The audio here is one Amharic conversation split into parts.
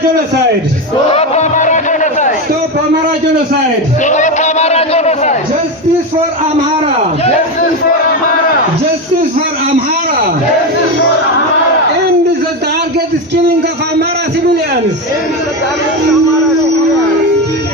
genocide! Stop Amhara genocide! Stop Amhara genocide! Stop Amhara genocide! Justice for Amhara! Justice for Amhara! Justice for Amhara! Justice for Amhara! End the target killing of Amhara civilians! End the target Amhara civilians!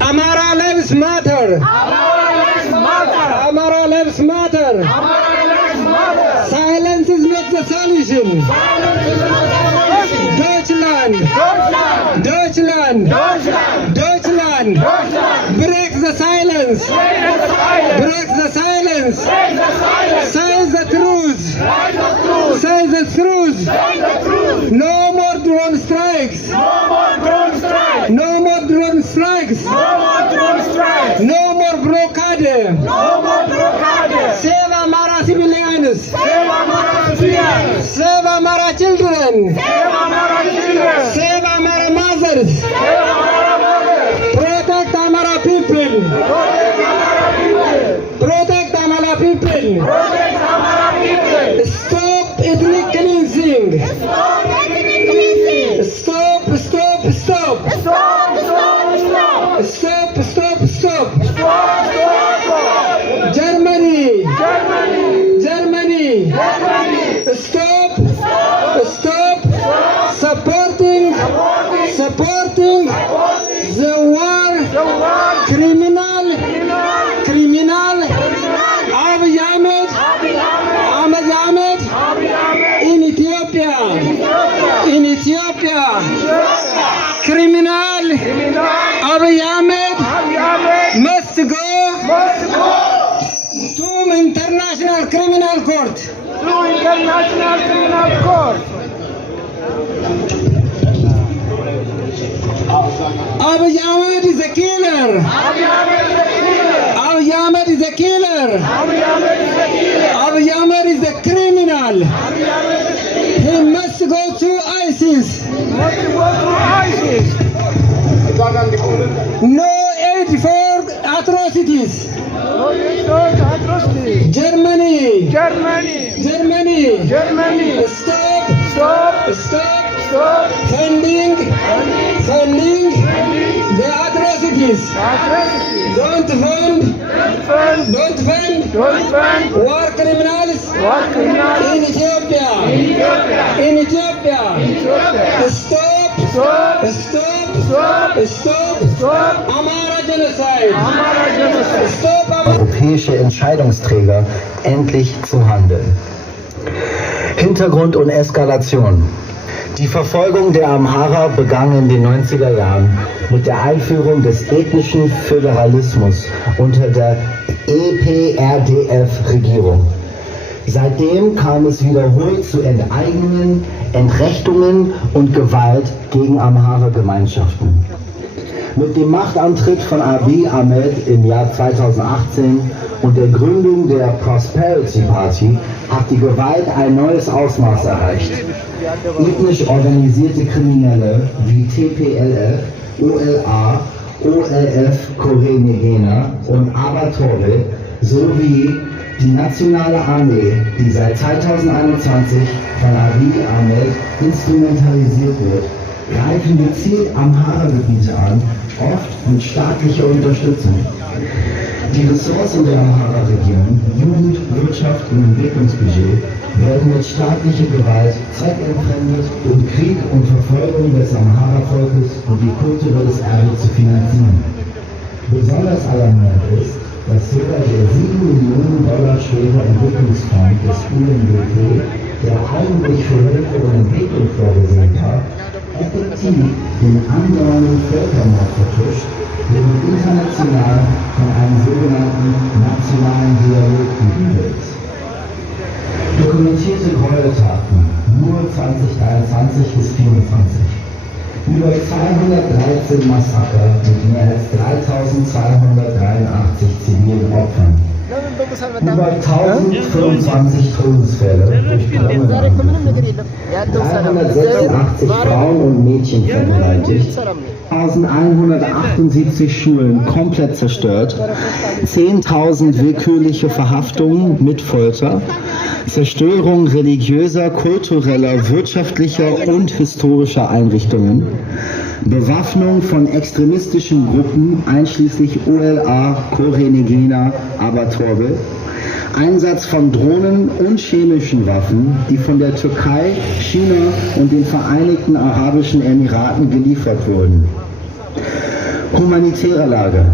Amhara lives matter! Amhara lives matter! Amhara lives matter! Amhara lives matter! Silence is not the solution! Silence is not the solution! Deutschland! Deutschland! Deutschland! Deutschland! Deutschland! Deutschland! Break the silence! Break the silence! Break the silence! Break the silence! Say the truth! Say the truth! Say the truth! Say the truth! No more drone strikes! No more drone strikes! No more drone strikes! No more drone strikes! No more blockade! No more blockade! Save Amhara civilians! Save Amhara civilians! Save Amhara children! Save Amhara children! Save Amhara mothers! Save Amhara mothers! Protect Amhara people! Protect Amhara people! Protect Amhara people! Protect Amhara people! Stop ethnic cleansing! Stop ethnic cleansing! Stop! Stop! Stop! Stop! Stop! Stop! Stop! Stop! Stop! Stop! Stop! Germany! Germany! Germany! Germany! Stop! Stop! Supporting the war The war! criminal Abiy Ahmed in Ethiopia. In Ethiopia. Criminal Abiy Ahmed must go to International Criminal Court. To International Criminal Court. Abiy Ahmed is a killer. Abiy Ahmed is a killer. Abiy Ahmed is a killer. Abiy Ahmed is a killer. Abiy Ahmed is a criminal. Abiy Ahmed is a killer. He must go to ISIS. Must go through ISIS. No aid for atrocities. No, it's not atrocity. Germany. Germany. Germany. Germany. Stop. Stop. Stop Stop. funding the atrocities. Atrocity. Don't fund Don't fund war criminals war criminals in Ethiopia. In Ethiopia. Ethiopia. Stop. Stop. Stop. Stop. Stop. Stop. Amhara genocide. Amhara genocide. Stop Amhara. Europäische Entscheidungsträger endlich zu handeln. Hintergrund und Eskalation. Die Verfolgung der Amhara begann in den 90er Jahren mit der Einführung des ethnischen Föderalismus unter der EPRDF-Regierung. Seitdem kam es wiederholt zu Enteignungen, Entrechtungen und Gewalt gegen Amhara-Gemeinschaften. Mit dem Machtantritt von Abiy Ahmed im Jahr 2018 und der Gründung der Prosperity Party hat die Gewalt ein neues Ausmaß erreicht. Ethnisch organisierte Kriminelle wie TPLF, OLA, OLF Korenigena und Abattoir sowie die nationale Armee, die seit 2021 von Abiy Ahmed instrumentalisiert wird, greifen gezielt Amhara-Gebiete an, oft mit staatlicher Unterstützung. Die Ressourcen der Amhara-Region, Jugend-, Wirtschaft und Entwicklungsbudget werden mit staatlicher Gewalt zweckentfremdet, um Krieg und Verfolgung des Amhara-Volkes und die kulturelles Erbe zu finanzieren. Besonders alarmierend ist, dass sogar der $7 Millionen schwere Entwicklungsfonds des UNDP, der eigentlich für Hilfe und Entwicklung vorgesehen war, effektiv den andauernden Völkermord vertuscht, während international von einem sogenannten nationalen Dialog geübt ist. Dokumentierte Gräueltaten nur 2023 bis 2024. Über 213 Massaker mit mehr als 3283 zivilen Opfern. Über 1025 Todesfälle durch Brandbrände. 386 Frauen und Mädchen vergewaltigt, 1178 Schulen komplett zerstört, 10.000 willkürliche Verhaftungen mit Folter, Zerstörung religiöser, kultureller, wirtschaftlicher und historischer Einrichtungen, Bewaffnung von extremistischen Gruppen einschließlich OLA, Korenigena, Abatorbe, Einsatz von Drohnen und chemischen Waffen, die von der Türkei, China und den Vereinigten Arabischen Emiraten geliefert wurden. Humanitäre Lage.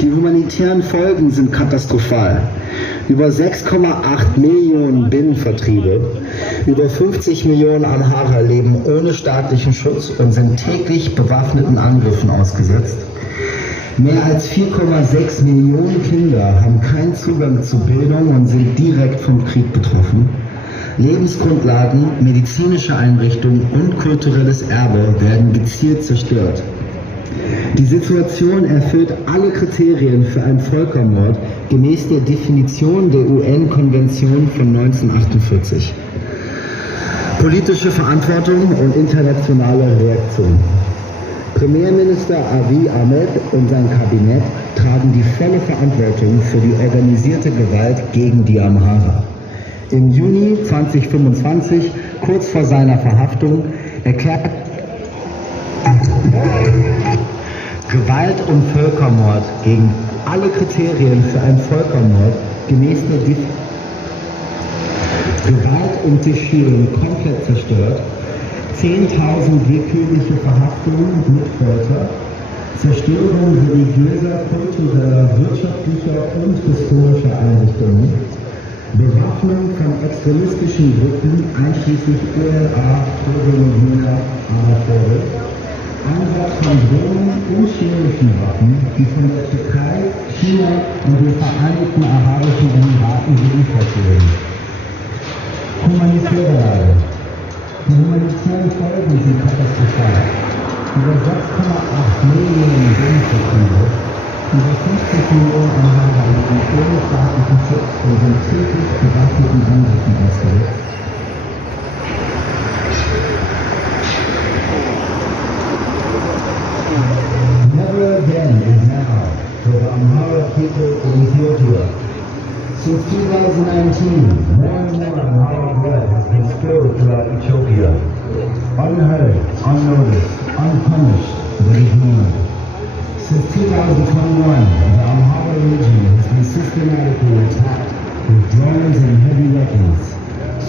Die humanitären Folgen sind katastrophal. Über 6,8 Millionen Binnenvertriebe, über 50 Millionen Amhara leben ohne staatlichen Schutz und sind täglich bewaffneten Angriffen ausgesetzt. Mehr als 4,6 Millionen Kinder haben keinen Zugang zu Bildung und sind direkt vom Krieg betroffen. Lebensgrundlagen, medizinische Einrichtungen und kulturelles Erbe werden gezielt zerstört. Die Situation erfüllt alle Kriterien für einen Völkermord gemäß der Definition der UN-Konvention von 1948. Politische Verantwortung und internationale Reaktion. Premierminister Abiy Ahmed und sein Kabinett tragen die volle Verantwortung für die organisierte Gewalt gegen die Amhara. Im Juni 2025, kurz vor seiner Verhaftung, erklärt Gewalt und Völkermord gegen alle Kriterien für einen Völkermord gemäß der Gewalt und die Schulen komplett zerstört, 10.000 willkürliche Verhaftungen mit Folter, Zerstörung religiöser, kultureller, wirtschaftlicher und historischer Einrichtungen, Bewaffnung von extremistischen Gruppen einschließlich OLA, Korenigena, Abatorbe, Einsatz von Drohnen und chemischen Waffen, die von der Türkei, China und den Vereinigten Arabischen Emiraten geliefert wurden. Humanitäre Lage. Die humanitären Folgen sind katastrophal. Über 6,8 Millionen Binnenvertriebe, über 50 Millionen Amhara leben ohne staatlichen Schutz und sind täglich bewaffneten Angriffen ausgesetzt. Never again is now for the Amhara people in Ethiopia. Since 2019, more and more Amhara blood has been spilled throughout Ethiopia. Unheard, unnoticed, unpunished, but ignored. Since 2021, the Amhara region has been systematically attacked with drones and heavy weapons.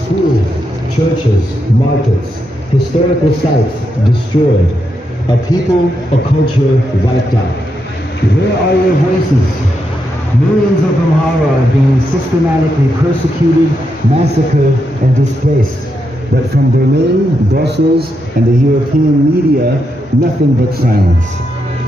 Schools, churches, markets, historical sites destroyed. A people, a culture wiped out. Where are your voices? Millions of Amhara are being systematically persecuted, massacred, and displaced. But from Berlin, Brussels, and the European media, nothing but silence.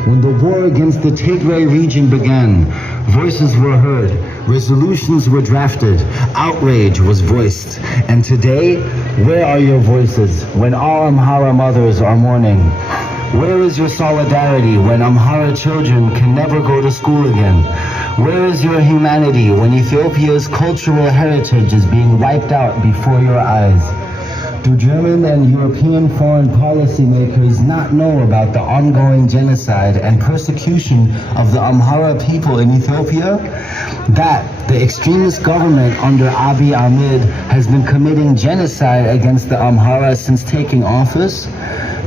When the war against the Tigray region began, voices were heard, resolutions were drafted, outrage was voiced. And today, where are your voices when all Amhara mothers are mourning? Where is your solidarity when Amhara children can never go to school again? Where is your humanity when Ethiopia's cultural heritage is being wiped out before your eyes? Do German and European foreign policymakers not know about the ongoing genocide and persecution of the Amhara people in Ethiopia? That the extremist government under Abiy Ahmed has been committing genocide against the Amhara since taking office?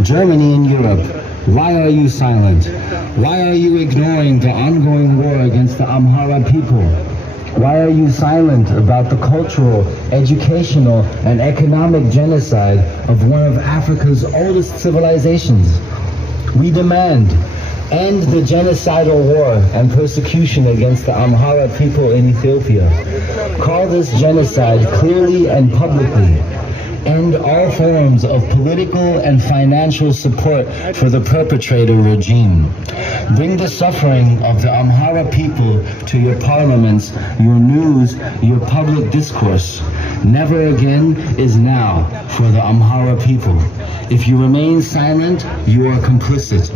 Germany and Europe, why are you silent? Why are you ignoring the ongoing war against the Amhara people? Why are you silent about the cultural, educational, and economic genocide of one of Africa's oldest civilizations? We demand end the genocidal war and persecution against the Amhara people in Ethiopia. Call this genocide clearly and publicly. End all forms of political and financial support for the perpetrator regime. Bring the suffering of the Amhara people to your parliaments, your news, your public discourse. Never again is now for the Amhara people. If you remain silent, you are complicit.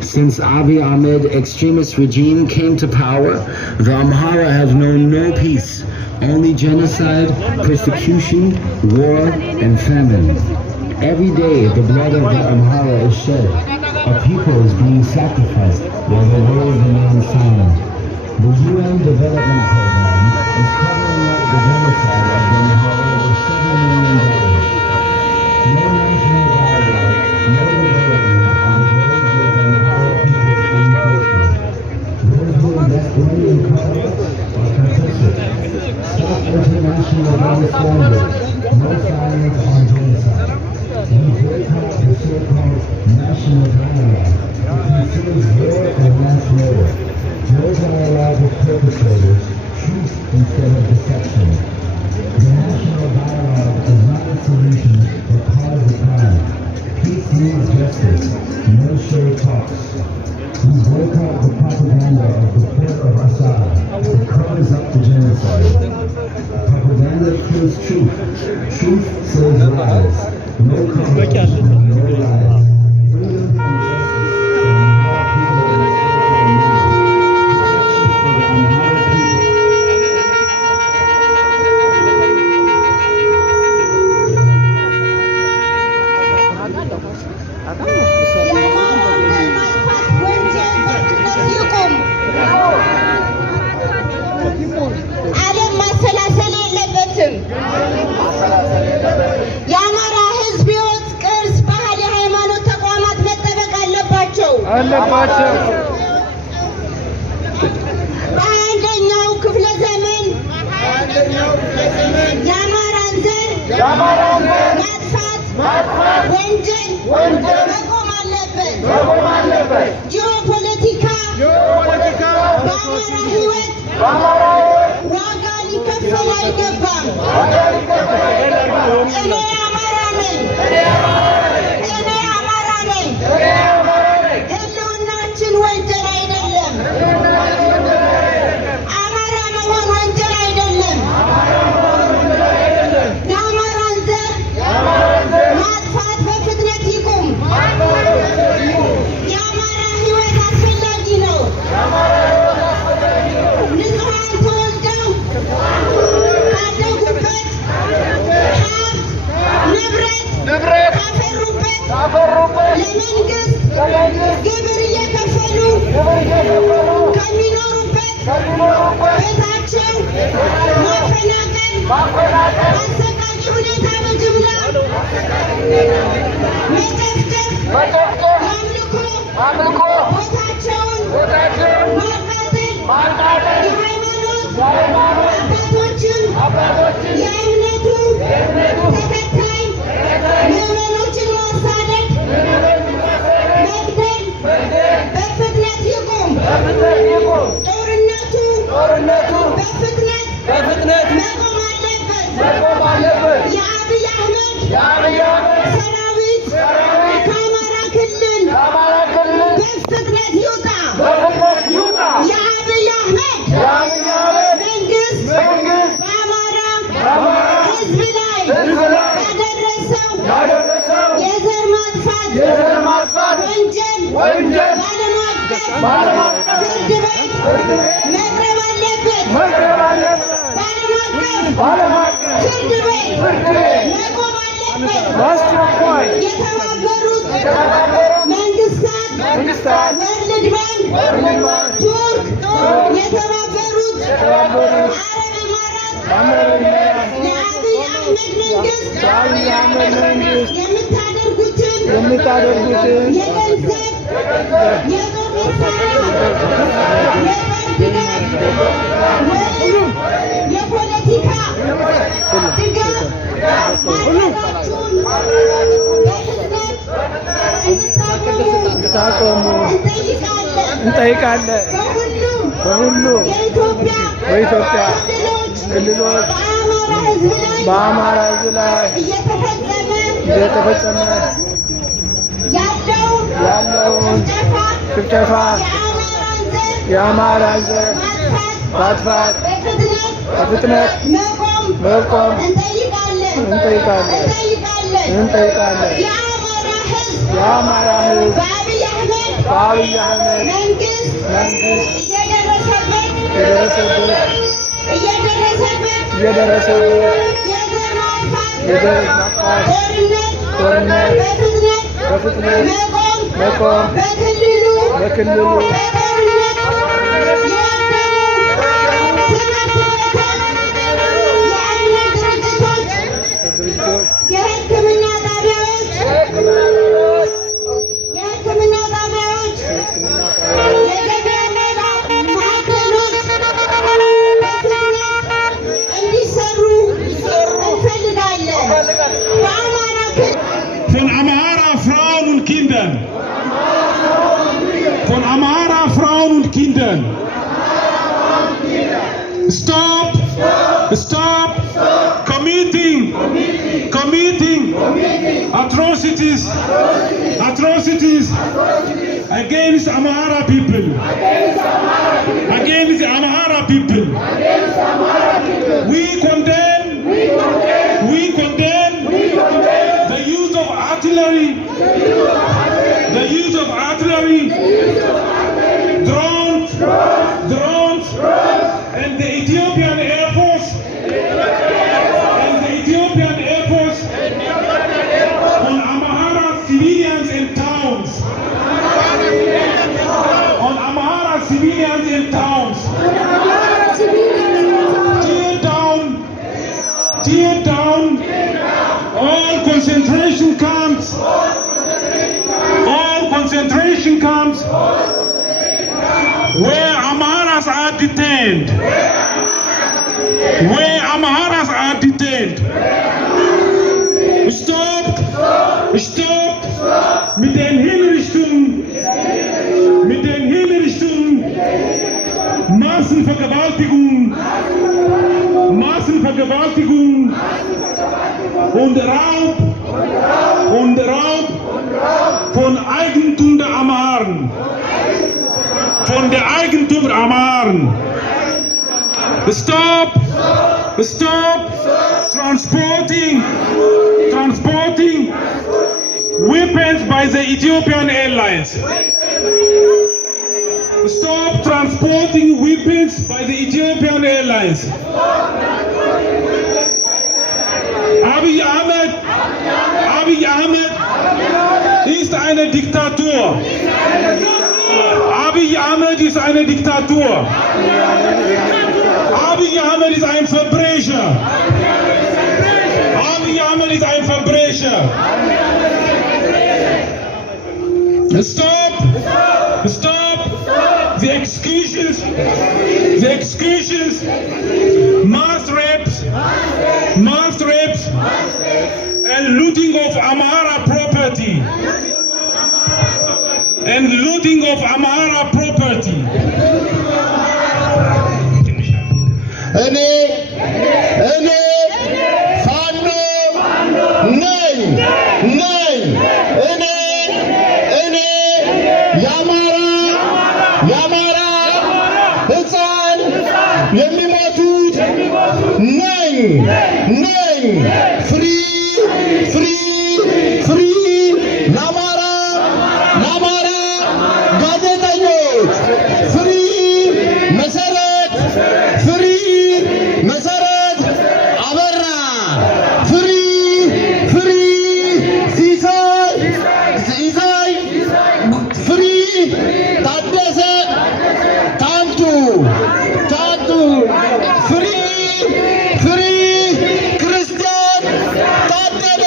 Since Abiy Ahmed's extremist regime came to power, the Amhara have known no peace, only genocide, persecution, war, and famine. Every day, the blood of the Amhara is shed. A people is being sacrificed while the world remains silent. The UN Development Program is covering up the genocide of the Amhara with $7 million. No national dialogue, no development on the ways of the Amhara people is being taken. Those who invest money in conflicts are complicit. Stop international violence standards. No silence on genocide. We boycott the so-called national dialogue. It considers war and mass murder. No dialogue with perpetrators, truth instead of deception. The national dialogue is not a solution, but part of the crime. Peace needs justice, no show talks. We boycott the propaganda of the court of Assad. It covers up the genocide. Propaganda kills truth. Truth saves lives. No competition, no lies. Freedom and ዓለም ማሰላሰል የለበትም። የአማራ ሕዝብ ሕይወት፣ ቅርስ፣ ባህል፣ የሃይማኖት ተቋማት መጠበቅ አለባቸው። በ21ኛው ክፍለ ዘመን የአማራን ዘር ማጥፋት ወንጀል መቆም አለበት። ጂኦፖለቲካ በአማራ ሕይወት ዋጋ ሊከፈል አይገባም። እኔ አማራ ነኝ። ህልውናችን ወንጀል አይደለም። አማራ መሆን ወንጀል አይደለም። የአማራን ዘር ማጥፋት በፍጥነት ይቁም። የአማራ ሕይወት አስፈላጊ ነው። ንጹሐን ተወልደው ካደጉበት ሀብት ንብረት ካፈሩበት ለመንግስት ግብር እየከፈሉ ከሚኖሩበት ቤታቸው ማፈናቀል፣ አሰቃቂ ሁኔታ በጅምላ መጨፍጨፍ፣ የአምልኮ ቦታቸውን ማቃጠል፣ የሃይማኖት አባቶችን የእምነቱ ተከታይ ምዕመኖችን ማሳደድ፣ መግደል በፍጥነት ይቁም። ጦርነቱ በፍጥነት መቆም አለበት። የአብይ አህመድ ሰራዊት ከአማራ ክልል በፍጥነት ይውጣ። የአብይ አህመድ መንግስት በአማራ ሕዝብ ላይ ያደረሰው የዘር ማጥፋት ወንጀል በዓለም አቀፍ ፍርድ ቤት መቅረብ አለበት። በዓለም አቀፍ ፍርድ ቤት መቆም አለበት። የተባበሩት መንግስታት፣ ወርልድ ባንክ፣ ቱርክ፣ የተባበሩት አረብ ኢማራት ለአብይ አህመድ መንግስት የምታደርጉትን የገንዘብ የጦር መሳሪያ ወይም የፖለቲካ ድጋፍ ማድረጋችሁን በፍጥነት እንድታቆሙ እንጠይቃለን። በሁሉም የኢትዮጵያ ክልሎች በአማራ ሕዝብ ላይ እየተፈጸመ ያለውን ጭፍጨፋ የአማራን ዘር ማጥፋት በፍጥነት መቆም እንጠይቃለን። የአማራ ሕዝብ በአብይ አብይ አህመድ መንግስት እየደረሰበት የዘር ማጥፋት ጦርነት በፍጥነት መቆም በክልሉ በጦርነት የእምነት ድርጅቶች የሕክምና ጣቢያዎች የገበያ ማዕከሎች በፍጥነት እንዲሰሩ እንፈልጋለን። በአማራ ክልል Von Amhara Frauen und Kindern. Von Amhara Frauen und Kindern. Stop committing atrocities against Amhara people. Against Amhara people. We condemn the use of artillery, drones, and the Ethiopian Air Force, on Amhara civilians in towns. Tear down all concentration camps where Amharas are detained. Stop mit den Hinrichtungen, Massenvergewaltigung und Raub von Eigentum der Amharen. Stop transporting weapons by the Ethiopian Airlines. Stop transporting weapons by the Ethiopian Airlines. Abiy Ahmed ist eine Diktatur. Abiy Ahmed ist eine Diktatur. Abiy Ahmed ist ein Verbrecher. Abiy Ahmed ist ein Verbrecher. Stop the executions, mass rapes, and looting of Amhara property. እኔ ፋኖ ነኝ እኔ የአማራ ሕፃን የሚሞቱት ነኝ ፍሪ ለአማራ ጋዜጠኞች ፍሪ መሰረት አበራ ፍሪ ሲሳይ ፍሪ ታደሰ ታንቱ ፍሪ ክርስቲያን ታደለ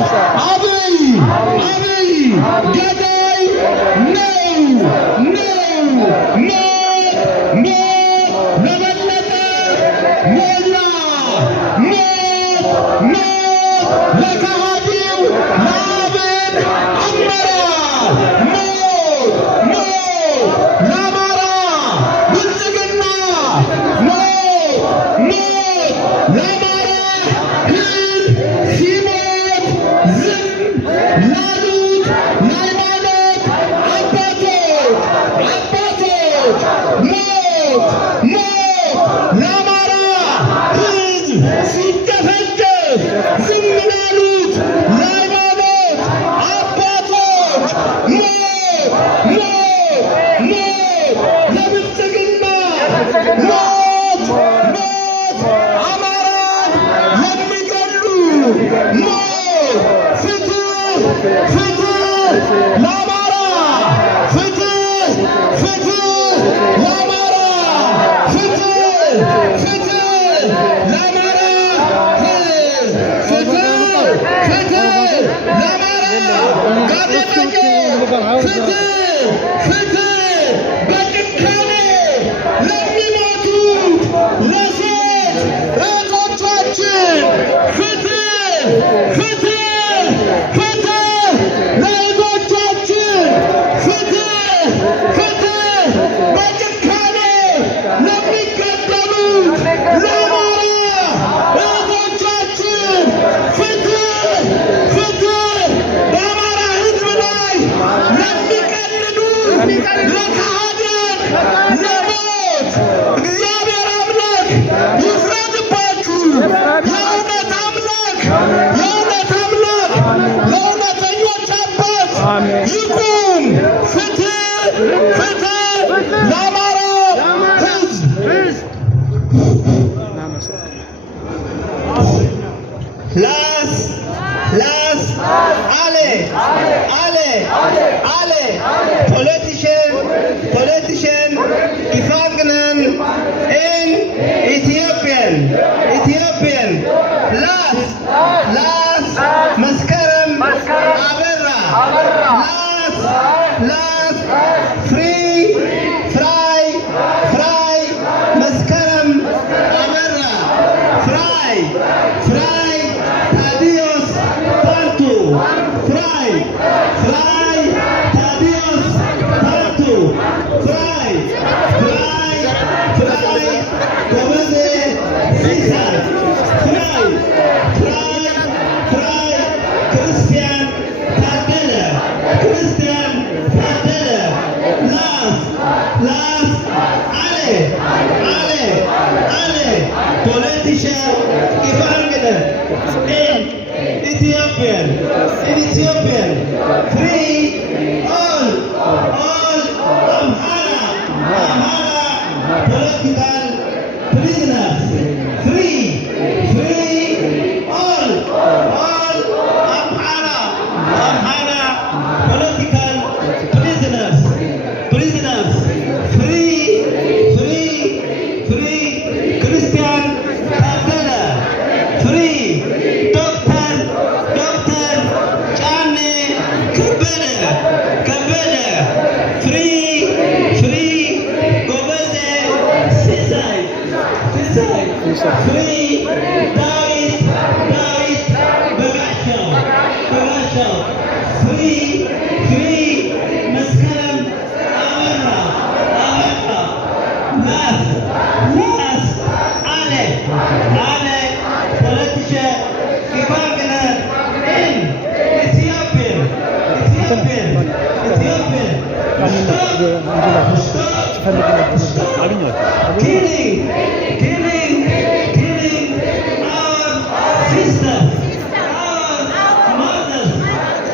አብይ አብይ ገዳይ ነው ነው ሞት ሞት ለበለጠ ሞላ ሞት ሞት ለከሃዲው ለአብን አመራር ሞት ሞት ለአማራ ብልጽግና ሞት ሞት ለአማራ ሕዝብ ሲሞት ዝም ላሉት ለሃይማኖት አባቶች ሞት ሞት ለአማራ ሕዝብ ሲጨፈጨፍ ዝም ላሉት ለሃይማኖት አባቶች ሞት ሞት ሞት ለብልጽግና ሞት ሞት አማራን የሚገሉ ሞት ፍትህ ፍትህ ለአማራ ፍትህ ፍትህ ለአማራ ፍትህ ፍትህ ለአማራ ፍትህ ፍትህ ለአማራ ጋዜጠኞች ፍትህ ፍትህ በጭካኔ ለሚሞቱት ለሴት እህቶቻችን ፍትህ ፍትህ ፍትህ ለእህቶቻችን ፍትህ ፍትህ በጭካኔ ለሚገደሉት ለአማራ እህቶቻችን ፍትህ ፍትህ በአማራ ሕዝብ ላይ ለሚቀልዱት ለከሃዲያን ለሞት እግዚአብሔር አምላክ ይፍረድባችሁ። የእውነት አምላክ ለእውነተኞች አባት ይቁም። ፍትህ ፍትህ ለአማራ ሕዝብ ላስ ላስ alle politischen Gefangenen in Äthiopien. Las Maskarem Aberra. Las frei Maskarem Aberra. Frei Thaddeus Bantu. Frei Thaddeus Bantu. Frei Gomeze Caesar. Frei Christian Tadele. Las alle politische Gefangene in Äthiopien. Free all Amhara political prisoners. Free all Amhara political prisoners. Free Christian Tadele. Free Dr. Chane Kabede. Free Gomeze Caesar. Free David Begashaw. Free Maskarem Aberra. Las alle politische Gefangene in Äthiopien. Stop killing our sisters, our mothers,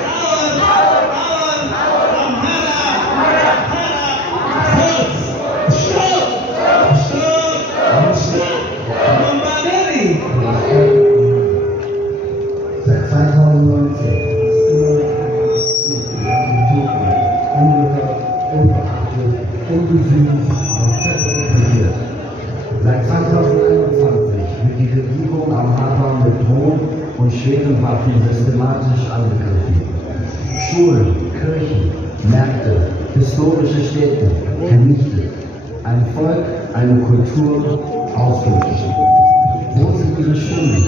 our Amhara folks. Stop bombarding. Seit 2019 ungesühnt und Seit 2021 wird die Regierung Amhara mit Drohungen und von schweren Waffen systematisch angegriffen. Schulen, Kirchen, Märkte, historische Städte vernichtet. Ein Volk, eine Kultur ausgelöscht. Wo sind ihre Schulen?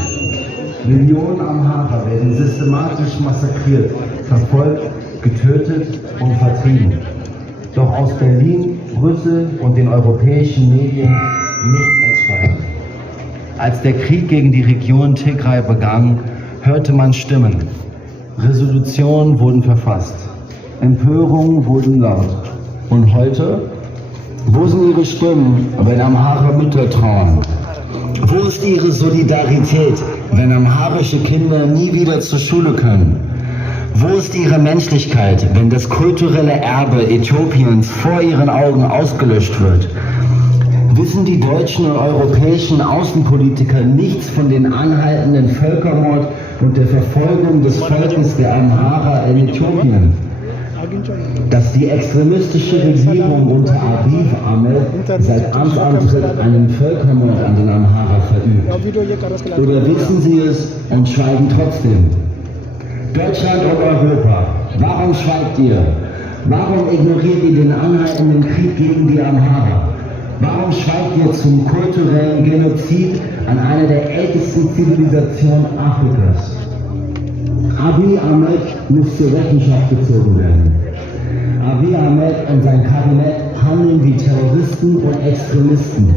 Millionen Amhara werden systematisch massakriert, verfolgt, getötet und vertrieben. Doch aus Berlin, Brüssel und den europäischen Medien nichts als Schweigen. Als der Krieg gegen die Region Tigray begann, hörte man Stimmen. Resolutionen wurden verfasst. Empörungen wurden laut. Und heute? Wo sind ihre Stimmen, wenn Amhara Mütter trauern? Wo ist ihre Solidarität, wenn amharische Kinder nie wieder zur Schule können? Wo ist ihre Menschlichkeit, wenn das kulturelle Erbe Äthiopiens vor ihren Augen ausgelöscht wird? Wissen die deutschen und europäischen Außenpolitiker nichts von den anhaltenden Völkermord und der Verfolgung des Volkes der Amhara in Äthiopien? Dass die extremistische Regierung unter Abiy Ahmed seit Amtsantritt einen Völkermord an den Amhara verübt? Oder wissen sie es und schweigen trotzdem? Deutschland und Europa, warum schweigt ihr? Warum ignoriert ihr den anhaltenden Krieg gegen die Amhara? Warum schweigt ihr zum kulturellen Genozid an einer der ältesten Zivilisationen Afrikas? Abiy Ahmed muss zur Rechenschaft gezogen werden. Abiy Ahmed und sein Kabinett handeln wie Terroristen und Extremisten.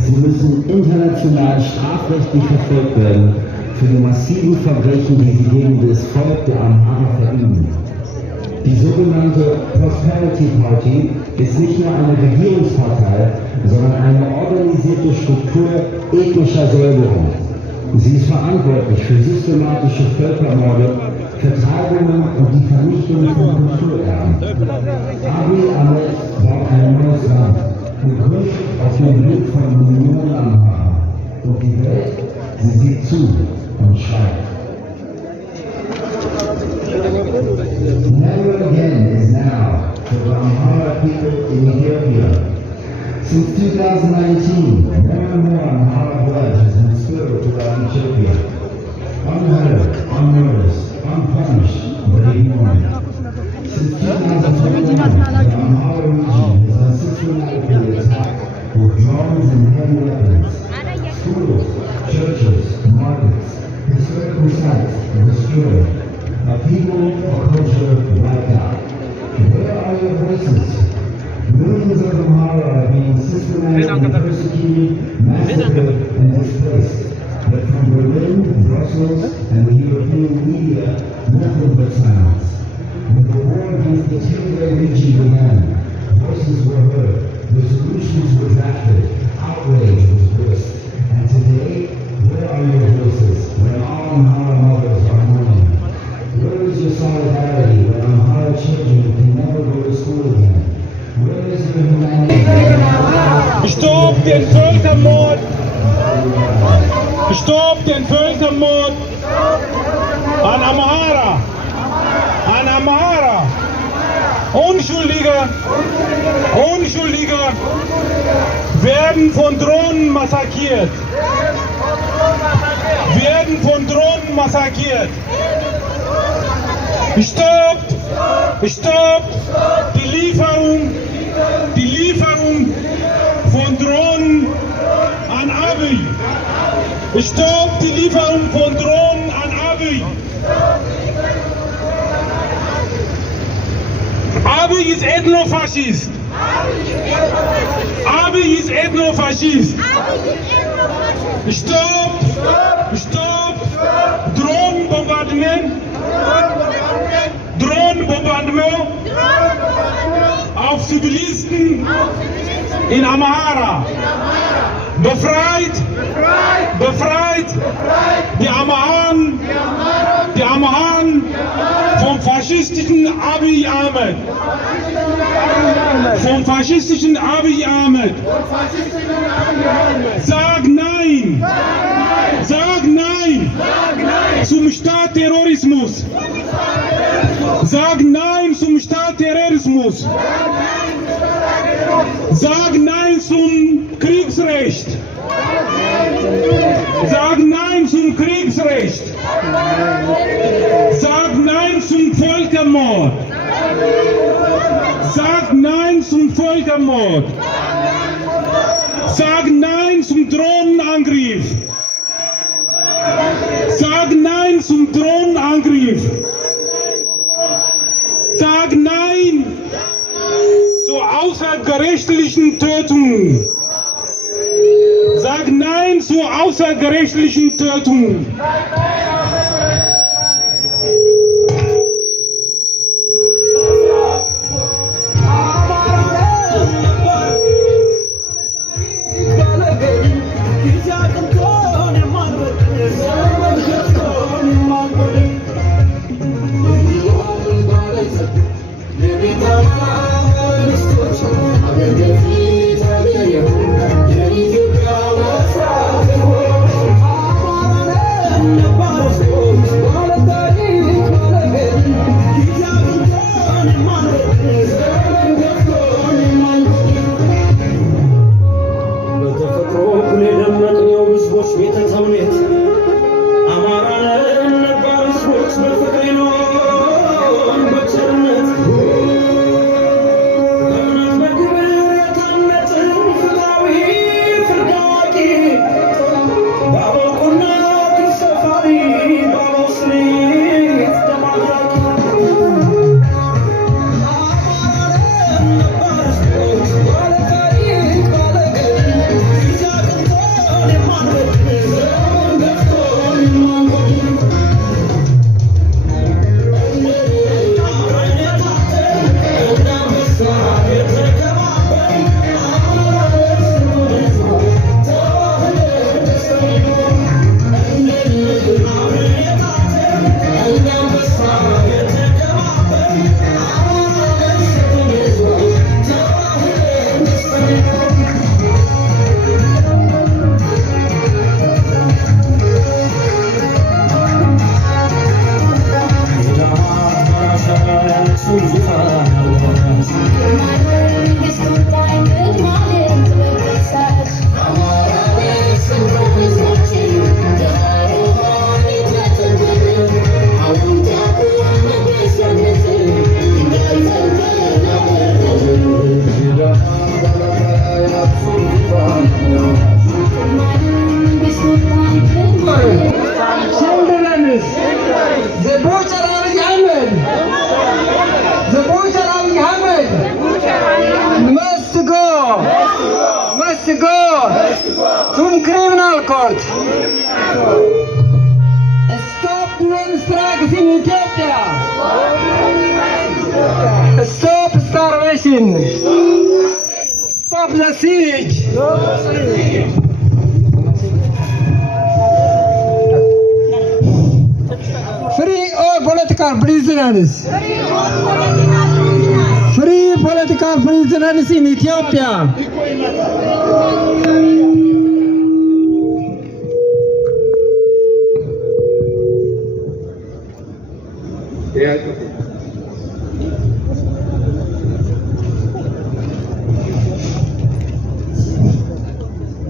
Sie müssen international strafrechtlich verfolgt werden für die massiven Verbrechen, die sie gegen das Volk der Amhara verüben. Die sogenannte Prosperity Party ist nicht nur eine Regierungspartei, sondern eine organisierte Struktur ethnischer Säuberung. Sie ist verantwortlich für systematische Völkermorde, Vertreibungen und die Vernichtung von Kulturerben. Abiy Ahmed baut ein neues Land, gegründet auf dem Blut von Millionen Amhara. Und die Welt, sie sieht zu und schreit. Never again is now for the Amhara people in Ethiopia. Since 2019, more and more Amhara blood has been spilled throughout Ethiopia. Unheard, unnoticed, unpunished, but ignored. Since 2021, the Amhara region has been systematically attacked with drones and heavy weapons. Schools, churches, markets, historical sites destroyed. A people, a culture wiped out. Where are your voices? Millions of Amhara are being systematically persecuted, massacred, and displaced. But from Berlin, Brussels, and the European media, nothing but silence. When the war against the Tigray region began, voices were heard, resolutions were drafted, outrage was voiced. And today, where are your voices when all Amhara mothers are mourning? Where is your solidarity when Amhara children can never go to school again? Where is your humanity? Stopp den Völkermord! Stopp den Völkermord an Amhara! An Amhara! Unschuldige werden von Drohnen massakriert. Stoppt die Lieferung von Drohnen an Abiy. Stoppt die Lieferung von Drohnen an Abiy. Abiy ist Ethnofaschist. Abiy ist Ethnofaschist. Stopp! Drohnenbombardement auf Zivilisten in Amhara. Befreit die Amharen vom faschistischen Abiy Ahmed. Sag nein zum Staatsterrorismus. Sag nein zum Staatsterrorismus. Sag nein zum Kriegsrecht. Sag Nein zum Kriegsrecht. Sag Nein zum Völkermord. Sag Nein zum Völkermord. Sag Nein zum Drohnenangriff. Sag Nein zum Drohnenangriff. Sag Nein zur außergerichtlichen Tötung. Sag Nein zur außergerichtlichen Tötung. must go zum criminal court. Stop the strikes in Ethiopia. Stop starvation. Stop the siege. Free all political prisoners. Free political prisoners in Ethiopia.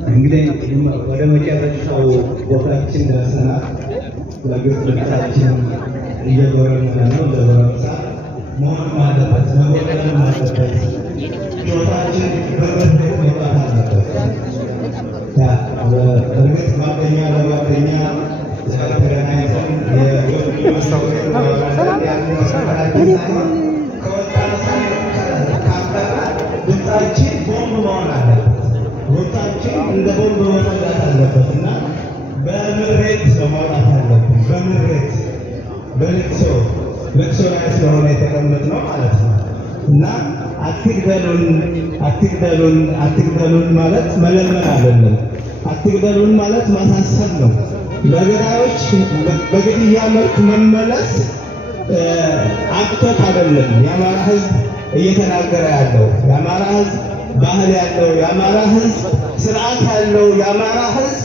እንግዲህ ወደ መጨረሻው ቦታችን ደርሰናል። ለግብጽ ለታችን እየዞረን ነው። ለወረሳ መሆን አለበት መሆን አለበት። ጆታችን በመድረክ መውጣት አለበት። ያ በእርግጥ ጓደኛ ለጓደኛ ተገናኝተን ድምፃችን ቦምብ መሆን አለበት። ወጣችን እንደ ቦምብ መውጣት አለበት እና በምሬት ማውጣት አለብን። በምሬት በልቅሶ ላይ ስለሆነ የተቀመጥነው ማለት ነው እና አትግደሉን ማለት መለመን አይደለም። አትግደሉን ማለት ማሳሰብ ነው። በገዳዮች በግድያ መልክ መመለስ አቅቶት አይደለም የአማራ ሕዝብ እየተናገረ ያለው። የአማራ ሕዝብ ባህል ያለው፣ የአማራ ሕዝብ ስርዓት ያለው፣ የአማራ ሕዝብ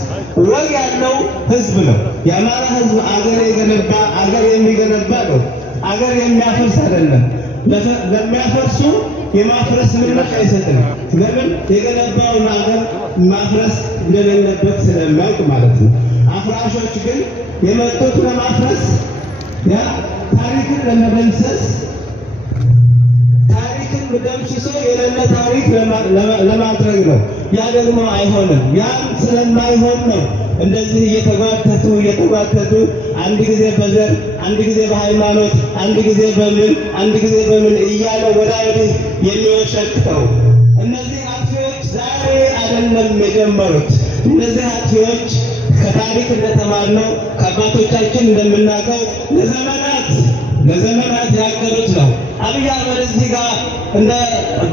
ወግ ያለው ሕዝብ ነው። የአማራ ሕዝብ አገር የሚገነባ ነው። አገር የሚያፈርስ አይደለም። ለሚያፈርሱ የማፍረስ ምላሽ አይሰጥም። ለምን? የገነባውን አገር ማፍረስ እንደሌለበት ስለሚያውቅ ማለት ነው። አፍራሾች ግን የመጡት ለማፍረስ ያ ታሪክን ለመደምሰስ ታሪክን ደምስሶ የሌለ ታሪክ ለማድረግ ነው። ያ ደግሞ አይሆንም። ያም ስለማይሆን ነው እንደዚህ እየተጓተቱ አንድ ጊዜ በዘር አንድ ጊዜ በሃይማኖት አንድ ጊዜ በምን እያለ ወዲህ የሚወሸክተው። እነዚህ አጥፊዎች ዛሬ አይደለም የጀመሩት። እነዚህ አጥፊዎች ከታሪክ እንደተማርነው ከአባቶቻችን እንደምናውቀው ለዘመናት ያገሩት ነው። አብይ አህመድ እዚህ ጋር እንደ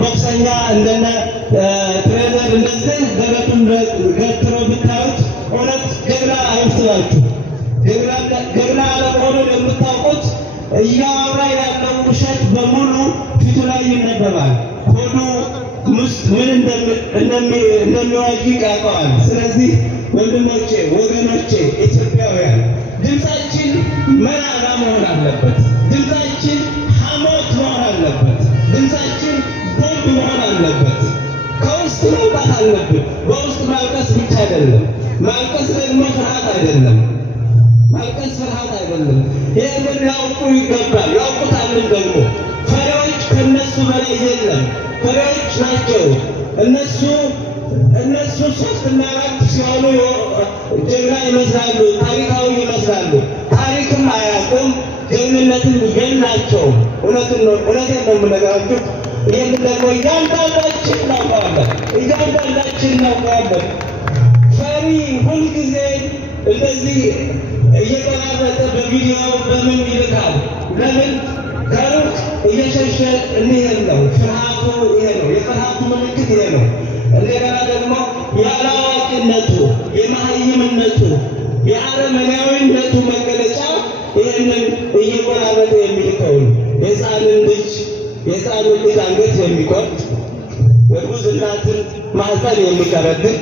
ቦክሰኛ እንደነ ትሬዘር እንደዚህ ደረቱን ገትሮ ብታዩት እውነት ጀግና አይመስላችሁ። ጀግና አለመሆኑን የምታውቁት እያወራ ያለው ውሸት በሙሉ ፊቱ ላይ ይነበባል። ሆዱ ውስጥ ምን እንደሚዋዥቅ ያውቀዋል። ስለዚህ ወንድሞቼ፣ ወገኖቼ፣ ኢትዮጵያውያን ድምፃችን መራራ መሆን አለበት። ድምፃችን ሐሞት መሆን አለበት። ድምፃችን ቦምብ መሆን አለበት። ከውስጥ መውጣት አለብን። በውስጥ ማልቀስ ብቻ አይደለም። ማልቀስ ደግሞ ፍርሃት አይደለም። ይህንን ያውቁ ይገባል። ያውቁታልን ደግሞ ፈሪዎች ከነሱ በላይ የለም። ፈሪዎች ናቸው እነሱ 3 እና 4 ሲሆኑ ጀግና ይመስላሉ፣ ታሪካዊ ይመስላሉ። ታሪክም አያውቁም፣ ጀግንነትም የላቸውም። እውነቴን ነው የምነግራችሁ። ይህንን ደግሞ እያንዳንዳችን እናውቀዋለን። ፈሪ ሁልጊዜ እንደዚህ እየቀራረጠ በቪዲዮ በምን ይልካል? ለምን? ከሩቅ እየሸሸ እንሄድ ነው። ፍርሃቱ ይሄ ነው። የፍርሃቱ ምልክት ይሄ ነው። እንደገና ደግሞ የአላዋቂነቱ፣ የመሃይምነቱ፣ የአረመኔያዊነቱ መገለጫ ይህንን እየቆራረጠ የሚልከውን የሕፃንን ልጅ አንገት የሚቆርጥ የእርጉዝ እናትን ማህፀን የሚቀረድቅ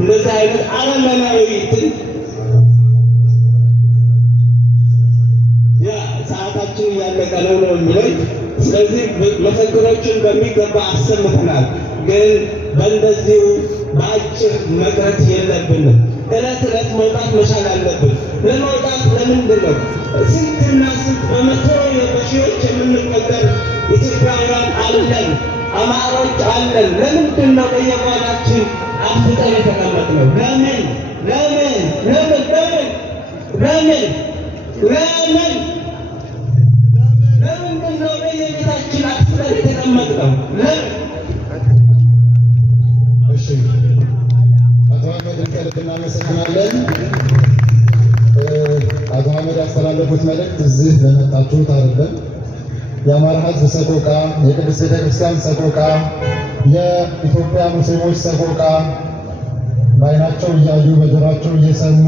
እንደዚህ አይነት አረመኔያዊትን ሰዓታችን እያለቀ ነው የሚለው። ስለዚህ መፈክሮችን በሚገባ አሰምተናል። ግን በእንደዚሁ በአጭር መቅረት የለብንም። ዕለት መውጣት መቻል አለብን። ለመውጣት ለምንድን ነው ስንትና ስንት በመቶ በሺዎች የምንቆጠር ኢትዮጵያውያን አለን፣ አማሮች አለን። ለምንድን ነው በየጓዳችን አፍጠን የተቀመጥነው? ለምን ለምንድን ነው በየቤታችን አፍጠን የተቀመጥነው? እሺ፣ አቶ አህመድን ከልብ እናመሰግናለን። አቶ አህመድ ያስተላለፉት መልእክት እዚህ ለመጣችሁት አይደለም። የአማራ ሕዝብ ሰቆቃ፣ የቅድስት ቤተክርስቲያን ሰቆቃ፣ የኢትዮጵያ ሙስሊሞች ሰቆቃ በዓይናቸው እያዩ በጆሯቸው እየሰሙ